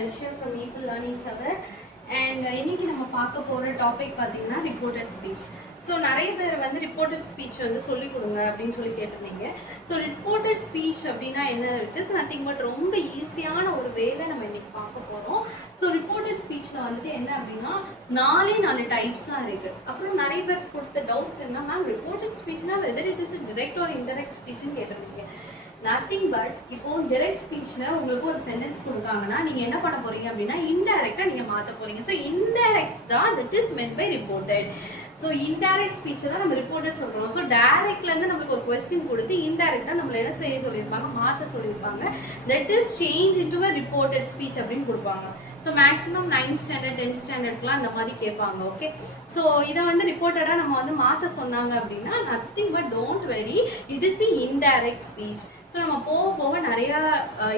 Felicia from Eagle Learning Tower. And இன்னைக்கு நம்ம பார்க்க போற டாபிக் பாத்தீங்கன்னா ரிப்போர்ட்டட் ஸ்பீச். ஸோ நிறைய பேர் வந்து ரிப்போர்ட்டட் ஸ்பீச் வந்து சொல்லிக் கொடுங்க அப்படின்னு சொல்லி கேட்டிருந்தீங்க. ஸோ ரிப்போர்ட்டட் ஸ்பீச் அப்படின்னா என்ன, இட் இஸ் நத்திங் பட் ரொம்ப ஈஸியான ஒரு வேலை நம்ம இன்னைக்கு பார்க்க போகிறோம். ஸோ ரிப்போர்ட்டட் ஸ்பீச்சில் வந்துட்டு என்ன அப்படின்னா நாலு டைப்ஸாக இருக்குது. அப்புறம் நிறைய பேர் கொடுத்த டவுட்ஸ் என்ன, மேம் ரிப்போர்ட்டட் ஸ்பீச்னா whether it is direct or indirect ஸ்பீச்னு கேட்டிருந்தீங்க. நத்திங் பட் இப்போ டிரெக்ட் ஸ்பீச்சில் உங்களுக்கு ஒரு சென்டென்ஸ் கொடுத்தாங்கன்னா நீங்கள் என்ன பண்ண போறீங்க அப்படின்னா இன்டைரக்டாக நீங்கள் மாற்ற போறீங்க. ஸோ இன்டைரக்ட் தான் that is meant by reported. So indirect speech தான் நம்ம ரிப்போர்ட்டட் சொல்கிறோம். ஸோ டைரக்ட்லேருந்து நம்மளுக்கு ஒரு கொஸ்டின் கொடுத்து இன்டைரக்டாக நம்மள என்ன செய்ய சொல்லியிருப்பாங்க, மாற்ற சொல்லியிருப்பாங்க. That is change into a reported speech அப்படின்னு கொடுப்பாங்க. So maximum 9th standard 10th ஸ்டாண்டர்ட்லாம் அந்த மாதிரி கேட்பாங்க. ஓகே, ஸோ இதை வந்து ரிப்போர்ட்டடாக நம்ம வந்து மாற்ற சொன்னாங்க அப்படின்னா nothing but don't worry it is the indirect speech. So நம்ம போக போக நிறையா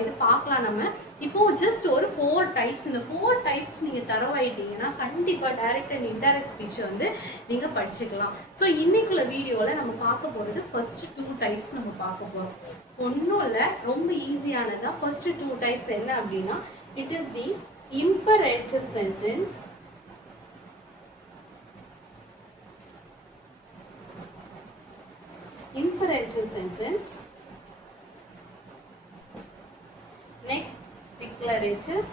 இது பார்க்கலாம். நம்ம இப்போது ஜஸ்ட் ஒரு 4 டைப்ஸ், இந்த 4 டைப்ஸ் நீங்கள் தரவாயிட்டீங்கன்னா கண்டிப்பாக டைரக்ட் அண்ட் இன்டைரக்ட் ஸ்பீச்சை வந்து நீங்கள் படிச்சுக்கலாம். ஸோ இன்னைக்குள்ள வீடியோவில் நம்ம பார்க்க போகிறது ஃபர்ஸ்ட் 2 டைப்ஸ் நம்ம பார்க்க போகிறோம். ஒன்றும் இல்லை, ரொம்ப ஈஸியானதாக. ஃபர்ஸ்ட் 2 டைப்ஸ் என்ன அப்படின்னா it is the imperative sentence, imperative sentence, next declarative,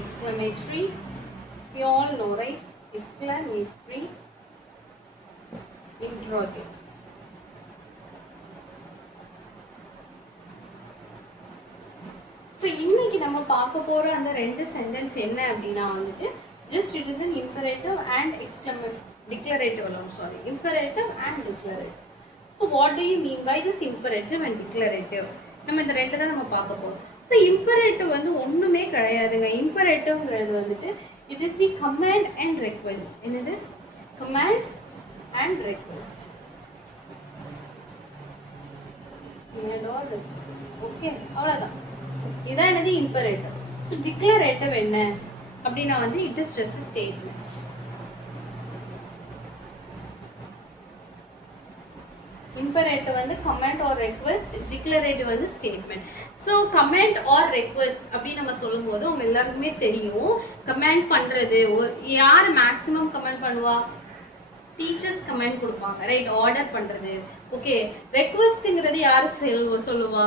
exclamatory, you all know right, exclamatory, interrogative. So இன்னைக்கு நம்ம பார்க்க போகிற அந்த 2 சென்டென்ஸ் என்ன அப்படின்னா வந்துட்டு just it is an imperative and declarative imperative and declarative. So what do you mean by this imperative and declarative? நம்ம இந்த 2 தான் நம்ம பார்க்க போகிறோம். ஸோ இம்பரேட்டிவ் வந்து ஒன்றுமே கிடையாதுங்க. இம்பரேட்டிவ்ங்கிறது வந்துட்டு it is the command and request. என்னது? Command and request. ஓகே, அவ்வளோதான். இதான் என்னது இம்பரேட்டிவ். ஸோ டிக்ளரேட்டிவ் என்ன அப்படின்னா வந்து it is just statement. Imperative வந்து கமெண்ட் ஆர் ரெக்வெஸ்ட், டிக்ளரேட்டிவ் வந்து statement. So comment or request அப்படின்னு நம்ம சொல்லும்போது உங்க எல்லாருக்குமே தெரியும் கமெண்ட் பண்ணுறது. யார் மேக்ஸிமம் கமெண்ட் பண்ணுவா? டீச்சர்ஸ் கமெண்ட் கொடுப்பாங்க, ரைட்? ஆர்டர் பண்ணுறது. ஓகே, ரெக்வெஸ்ட்டுங்கிறது யார் சொல்லுவா?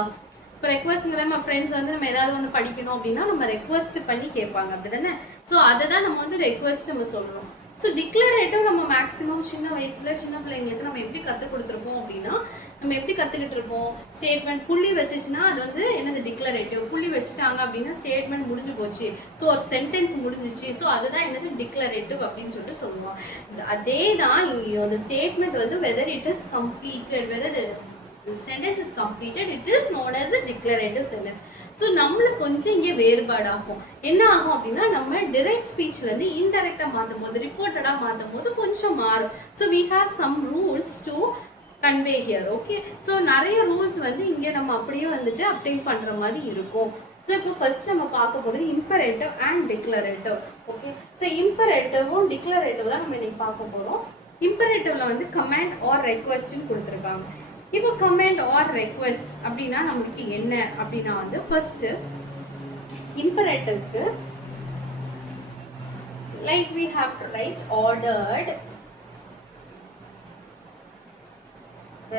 இப்போ ரெக்வஸ்ட்ங்கிற நம்ம ஃப்ரெண்ட்ஸ் வந்து நம்ம ஏதாவது ஒன்று படிக்கணும் அப்படின்னா நம்ம ரெக்வஸ்ட் பண்ணி கேட்பாங்க, அப்படி தானே? ஸோ அதை தான் நம்ம வந்து ரெக்வஸ்ட் நம்ம சொல்கிறோம். ஸோ டிக்ளரேட்டிவ் நம்ம மேக்ஸிமம் சின்ன வயசில் சின்ன பிள்ளைங்களுக்கு நம்ம எப்படி கற்றுக் கொடுத்துருப்போம் அப்படின்னா நம்ம எப்படி கற்றுக்கிட்டு இருப்போம்? ஸ்டேட்மெண்ட் புள்ளி வச்சுச்சுன்னா அது வந்து என்னது டிக்ளரேட்டிவ். புள்ளி வச்சுட்டாங்க அப்படின்னா ஸ்டேட்மெண்ட் முடிஞ்சு போச்சு, ஸோ ஒரு சென்டென்ஸ் முடிஞ்சிச்சு. ஸோ அதுதான் என்னது டிக்ளரேட்டிவ் அப்படின்னு சொல்லிட்டு சொல்லுவோம். அதே தான் இங்கேயும் அந்த ஸ்டேட்மெண்ட் வந்து whether it is completed, whether sentence is completed, it is known as a declarative sentence. So நம்மளுக்கு கொஞ்சம் இங்கே வேறுபாடாகும். என்ன ஆகும் அப்படின்னா நம்ம டிரெக்ட் ஸ்பீச்லேருந்து இன்டெரக்டாக மாற்றும் போது, ரிப்போர்ட்டடாக மாற்றும் போது கொஞ்சம் மாறும். So we have some rules to convey here. Okay, so நிறைய ரூல்ஸ் வந்து இங்கே நம்ம அப்படியே வந்துட்டு அப்டெயின் பண்ணுற மாதிரி இருக்கும். ஸோ இப்போ ஃபர்ஸ்ட் நம்ம பார்க்க போகிறது imperative and declarative. Okay, so இம்பரேட்டிவும் டிக்ளரேட்டிவ் தான் நம்ம இன்னைக்கு பார்க்க போகிறோம். இம்பரேட்டிவ்ல வந்து கமாண்ட் ஆர் ரெக்வெஸ்ட்னு கொடுத்துருக்காங்க. இப்போ கமெண்ட் ஆர் ரெக்வெஸ்ட் அப்படின்னா நம்மளுக்கு என்ன அப்படின்னா வந்து ஃபர்ஸ்ட் இம்பரேட்டிவ்க்கு like we have to write ordered,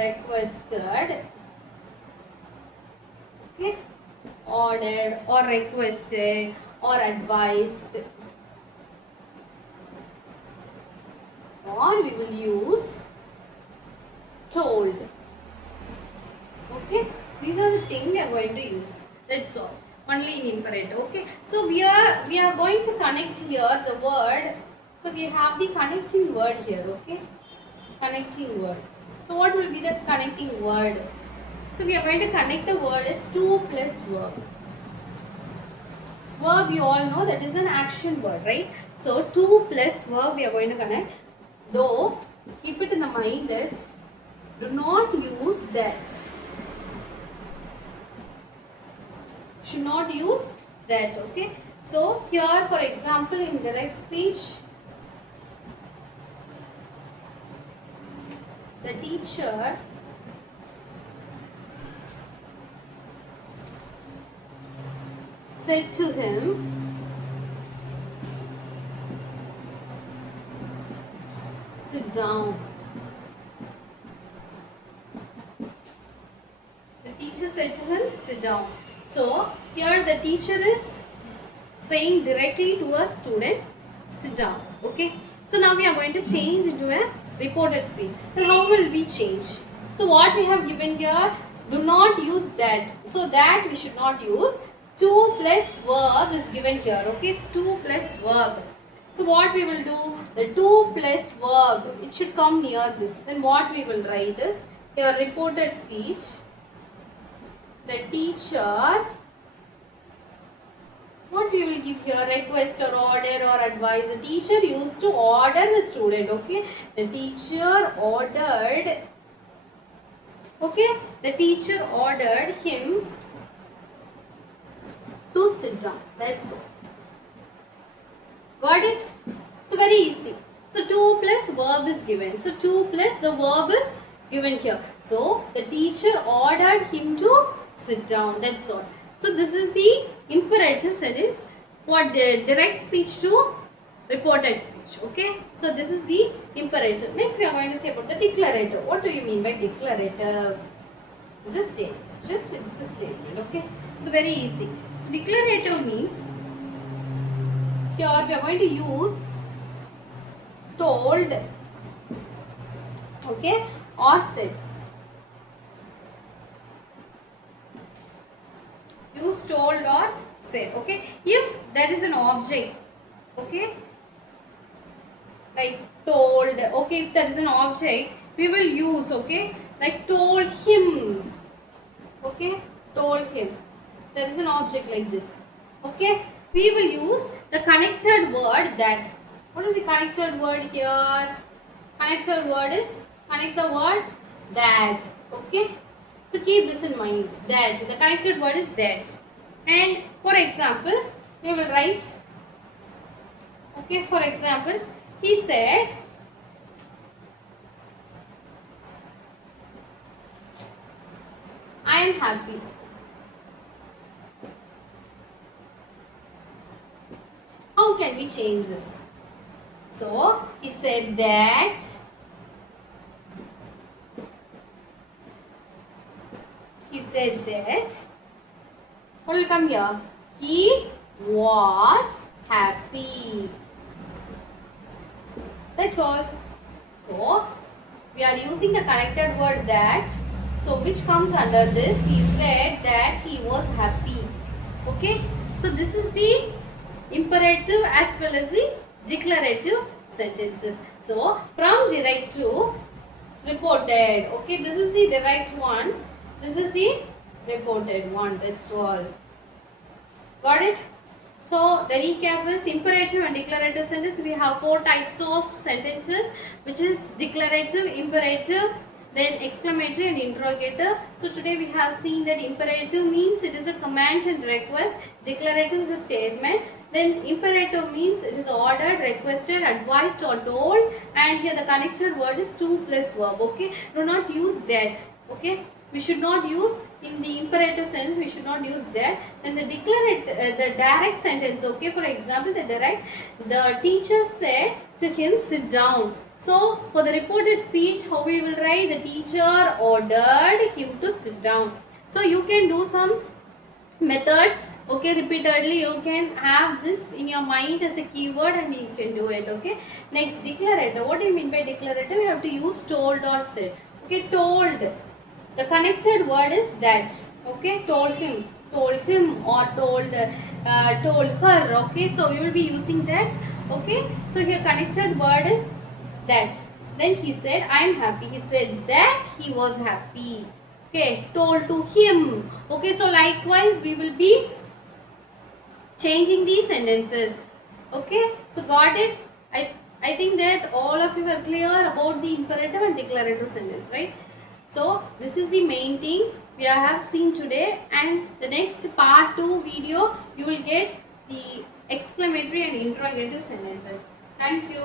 requested, okay, ordered or requested or advised, or we will use told. Okay, these are the things we are going to use. That's all. Only in imperative. Okay, so we are going to connect here the word. So we have the connecting word here. Okay, connecting word. So what will be the connecting word? So we are going to connect the word as to plus verb. Verb you all know that is an action word, right? So to plus verb we are going to connect. Though keep it in the mind that do not use that. Should not use that. Okay, so here for example in direct speech the teacher said to him, sit down. The teacher said to him, sit down. So here the teacher is saying directly to a student, sit down. Okay. So now we are going to change into a reported speech. And how will we change? So what we have given here, do not use that. So that we should not use. To plus verb is given here. Okay. So to plus verb. So what we will do, the to plus verb, it should come near this. Then what we will write is, your reported speech, the teacher, what we will give here, request or order or advise. The teacher used to order the student, okay. The teacher ordered, okay. The teacher ordered him to sit down. That's all. Got it? So very easy. So to plus verb is given. So to plus the verb is given here. So the teacher ordered him to sit down. That's all. So this is the imperative sentence for the direct speech to reported speech. Okay. So this is the imperative. Next we are going to say about the declarative. What do you mean by declarative? This is statement. Just this is statement. Okay. So very easy. So declarative means, here we are going to use told, okay, or said. Use told or said, okay. If there is an object, okay, like told, okay, if there is an object, we will use, okay, like told him, okay, told him. There is an object like this, okay. We will use the connected word that. What is the connected word here? Connected word is, connect the word that, okay. So keep this in mind, that. The connected word is that. And for example, we will write, okay, for example, he said, I am happy. How can we change this? So, he said that what will come here? He was happy. That's all. So, we are using the connected word that. So, which comes under this? He said that he was happy. Okay. So, this is the imperative as well as the declarative sentences. So, from direct to reported. Okay, this is the direct one. This is the reported one. That's all. Got it? So, the recap is imperative and declarative sentence. We have 4 types of sentences, which is declarative, imperative, then exclamatory and interrogative. So, today we have seen that imperative means it is a command and request. Declarative is a statement. Then imperative means it is ordered, requested, advised or told. And here the connected word is to plus verb. Okay. Do not use that. Okay. We should not use, in the imperative sentence, we should not use that. Then the the direct sentence, okay, for example, the teacher said to him, sit down. So, for the reported speech, how we will write? The teacher ordered him to sit down. So, you can do some methods, okay, repeatedly. You can have this in your mind as a keyword and you can do it, okay. Next, declarative. What do you mean by declarative? You have to use told or said. Okay, told. The connected word is that. Okay, told him or told her. Okay, so you will be using that. Okay, so here connected word is that. Then he said, I am happy. He said that he was happy. Okay, told to him. Okay, so likewise we will be changing these sentences. Okay, so got it? I think that all of you are clear about the imperative and declarative sentence, right? So, this is the main thing we have seen today, and the next part 2 video you will get the exclamatory and interrogative sentences. Thank you.